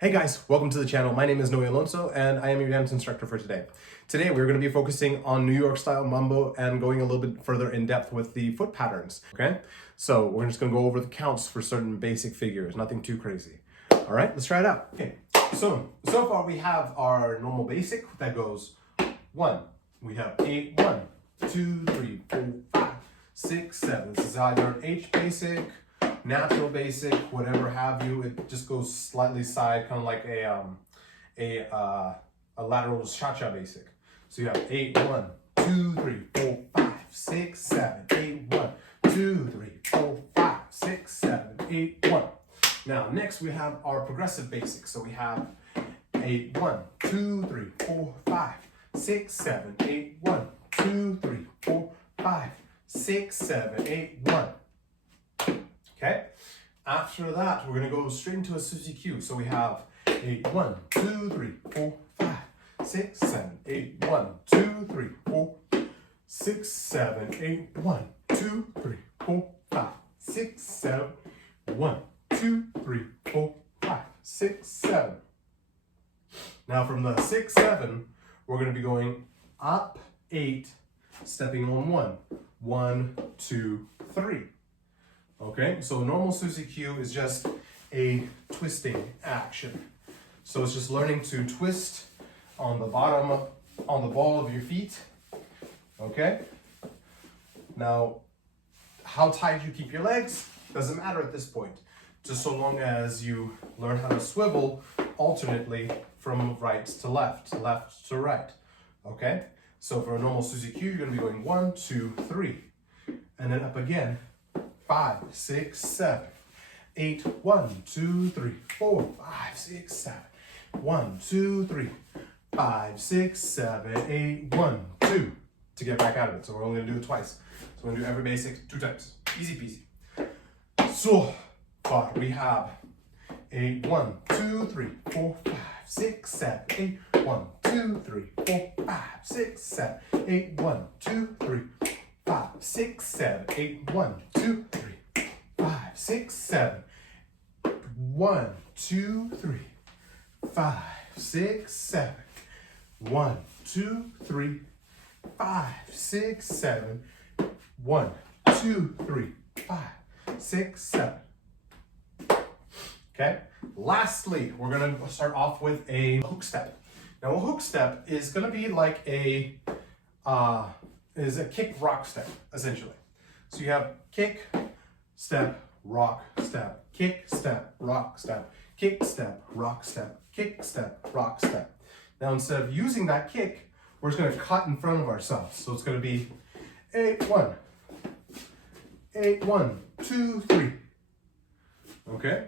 Hey guys, welcome to the channel. My name is Noe Alonzo and I am your dance instructor for today. Today we're going to be focusing on New York style mambo and going a little bit further in depth with the foot patterns, okay? So we're just going to go over the counts for certain basic figures, nothing too crazy. All right, let's try it out. Okay, so far we have our normal basic that goes 1. We have 8, 1, 2, 3, 4, 5, 6, 7. This is either an H basic, natural basic, whatever have you. It just goes slightly side, kind of like a lateral cha-cha basic. So you have 8, 1, 2, 3, 4, 5, 6, 7, 8, 1, 2, 3, 4, 5, 6, 7, 8, 1. Now next we have our progressive basic. So we have 8, 1, 2, 3, 4, 5, 6, 7, 8, 1, 2, 3, 4, 5, 6, 7, 8, 1. Okay, after that, we're going to go straight into a Suzy Q. So we have 8, 1, 2, 3, 4, 5, 6, 7, 8, 1, 2, 3, 4, 6, 7, 8, 1, 2, 3, 4, 5, 6, 7, 1, 2, 3, 4, 5, 6, 7. Now from the 6, 7, we're going to be going up 8, stepping on 1. 1, 2, 3. Okay, so normal Suzy Q is just a twisting action. So it's just learning to twist on the bottom, on the ball of your feet. Okay, now how tight you keep your legs doesn't matter at this point, just so long as you learn how to swivel alternately from right to left to right. Okay, so for a normal Suzy Q, you're going to be going 1, 2, 3, and then up again. 5, 6, 7, 8, 1, 2, 3, 4, 5, 6, 7, 1, 2, 3, 5, 6, 7, 8, 1, 2 to get back out of it. So we're only gonna do it twice. So we're gonna do every basic 2 times. Easy peasy. So far we have 8, 1, 2, 3, 4, 5, 6, 7, 8, 1, 2, 3, 4, 5, 6, 7, 8, 1, 2, 3, 5, 6, 7, 8, 1, 2, 3, 5, 6, 7, 1, 2, 3, 5, 6, 7, 1, 2, 3, 5, 6, 7, 1, 2, 3, 5, 6, 7. Okay, lastly, we're going to start off with a hook step. Now a hook step is going to be like a kick rock step, essentially. So you have kick, step, rock, step, kick, step, rock, step, kick, step, rock, step, kick, step, rock, step. Now instead of using that kick, we're just going to cut in front of ourselves. So it's going to be 8, 1, 8, 1, 2, 3. Okay?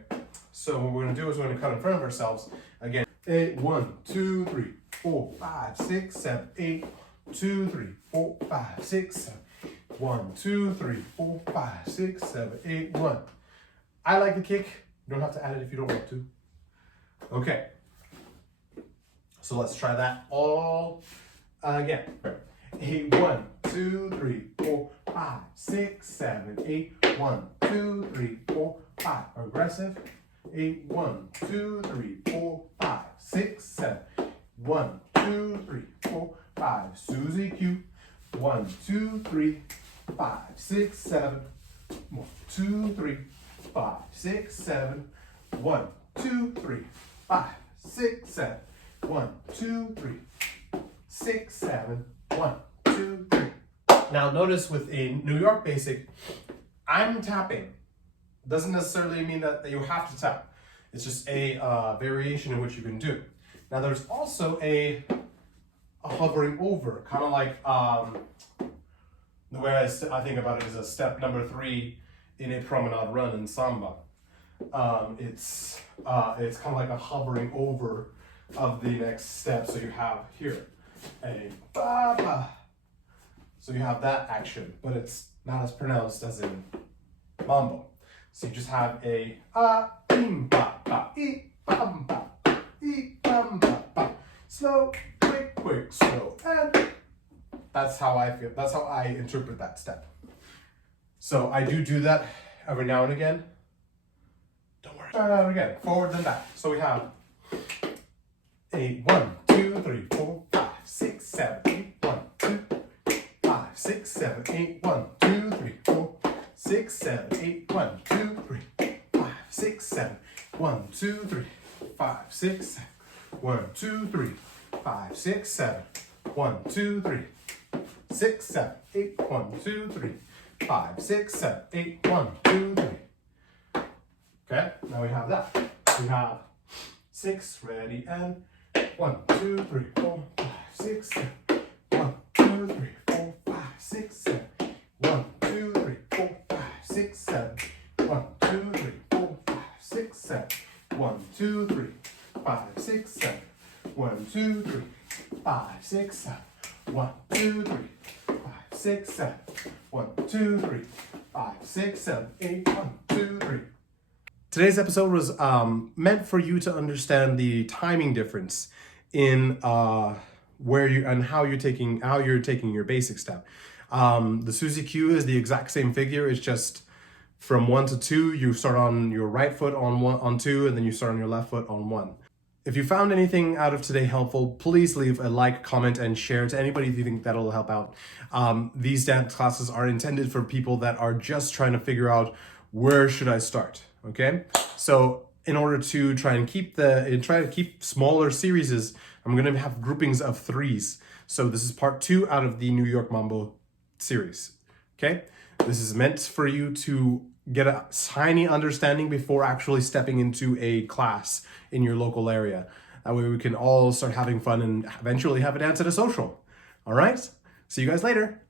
So what we're going to do is we're going to cut in front of ourselves. Again, 8, 1, 2, 3, 4, 5, 6, 7, 8, 2, 3, 4, 5, 6, 7. 1, 2, 3, 4, 5, 6, 7, 8, 1. I like the kick. You don't have to add it if you don't want to. Okay. So let's try that all again. 8, 1, 2, 3, 4, 5, 6, 7, 8, 1, 2, 3, 4, 5. Aggressive. 8, 1, 2, 3, 4, 5, 6, 7. 1, 2, 3, 4, 5. Suzy Q. 1, 2, 3, 5, 6, 7. 1, 2, 3, 5, 6, 7. 1, 2, 3, 5, 6, 7. 1, 2, 3, 6, 7. 1, 2, 3. Now notice with a New York basic, I'm tapping. Doesn't necessarily mean that you have to tap. It's just a variation in which you can do. Now there's also a hovering over, kind of like the way I think about it is a step number 3 in a promenade run in samba. It's kind of like a hovering over of the next step. So you have here a ba ba. So you have that action, but it's not as pronounced as in mambo. So you just have a bim ba ba e bam ba e bam ba ba. Slow, quick, quick, slow, and that's how I feel. That's how I interpret that step. So I do that every now and again. Don't worry. Again, forward then back. So we have 8, 1, 2, 3, 4, 5, 6, 7, 8, 1, 2, 5, 6, 7, 8, 1, 2, 3, 4, 6, 7, 8, 1, 2, 3, 5, 6, 7, 1, 2, 3, 5, 6, 7, 1, 2, 3, 5, 6, 7, 1, 2, 3, 6, 7, 8, 1, 2, 3, 5, 6, 7, 8, 1, 2, 3. Okay, now we have that. We have 6 ready and 1, 2, 3, 4, 5, 6, 7. 1, 2, 3, 4, 5, 6, 7. 1, 2, 3, 4, 5, 6, 7. 1, 2, 3, 4, 5, 6, 7. 1, 2, 3, 5, 6, 7. 1, 2, 3, 5, 6, 7. 1, 2, 3, 5, 6, 7. 1, 2, 3, 5, 6, 7, 8, 1, 2, 3. Today's episode was meant for you to understand the timing difference in where you and how you're taking your basic step. The Suzy Q is the exact same figure. It's just from 1 to 2, you start on your right foot on 2, and then you start on your left foot on 1. If you found anything out of today helpful, please leave a like, comment, and share to anybody if you think that'll help out. These dance classes are intended for people that are just trying to figure out where should I start. Okay, so in order to try to keep smaller series, I'm going to have groupings of 3s. So this is part 2 out of the New York Mambo series. Okay, this is meant for you to get a tiny understanding before actually stepping into a class in your local area. That way we can all start having fun and eventually have a dance at a social. All right, see you guys later.